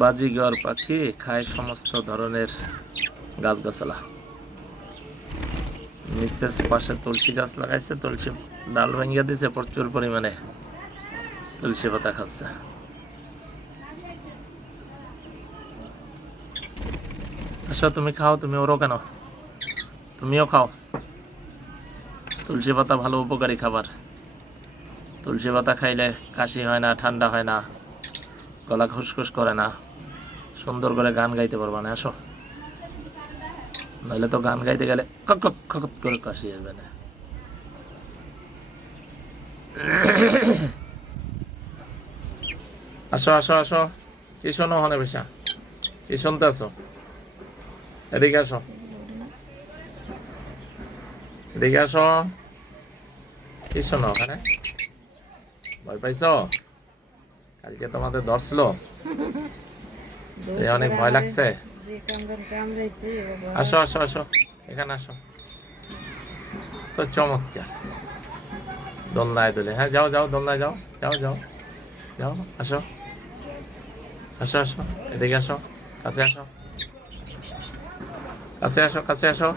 বাজিগর পাখি খায় সমস্ত ধরনের গাছগাছালা। মিসেস পাশে তুলসী গাছ লাগাইছে, তুলসী ডাল ভেঙে দিছে, প্রচুর পরিমাণে তুলসী পাতা খাচ্ছে। আসো তুমি খাও, তুমি ওরও কেন, তুমিও খাও। তুলসী পাতা ভালো উপকারী খাবার। তুলসী পাতা খাইলে কাশি হয় না, ঠান্ডা হয় না, গলা খুসখুস করে না, সুন্দর করে গান গাইতে পারবা না। আসো, নইলে তো গান গাইতে গেলে খক খক করে কাশি আসবে না। আসো আসো আসো, কি শোনো হনে বেশা, কি শুনতে আসো? এদিকে আসো, এদিকে আসো, কি শোনো ওখানে? ভয় পাইছ? কালকে তোমাদের ধরছিল, অনেক ভয় লাগছে। আসো আসো আসো, এখানে আসো। তো চমৎকার, দোলনায় দোলে। হ্যাঁ যাও যাও, দোলনায় যাও, যাও যাও যাও। আসো আসো আসো, এদিকে আসো, কাছে আসো, কাছে আসো, কাছে আসো।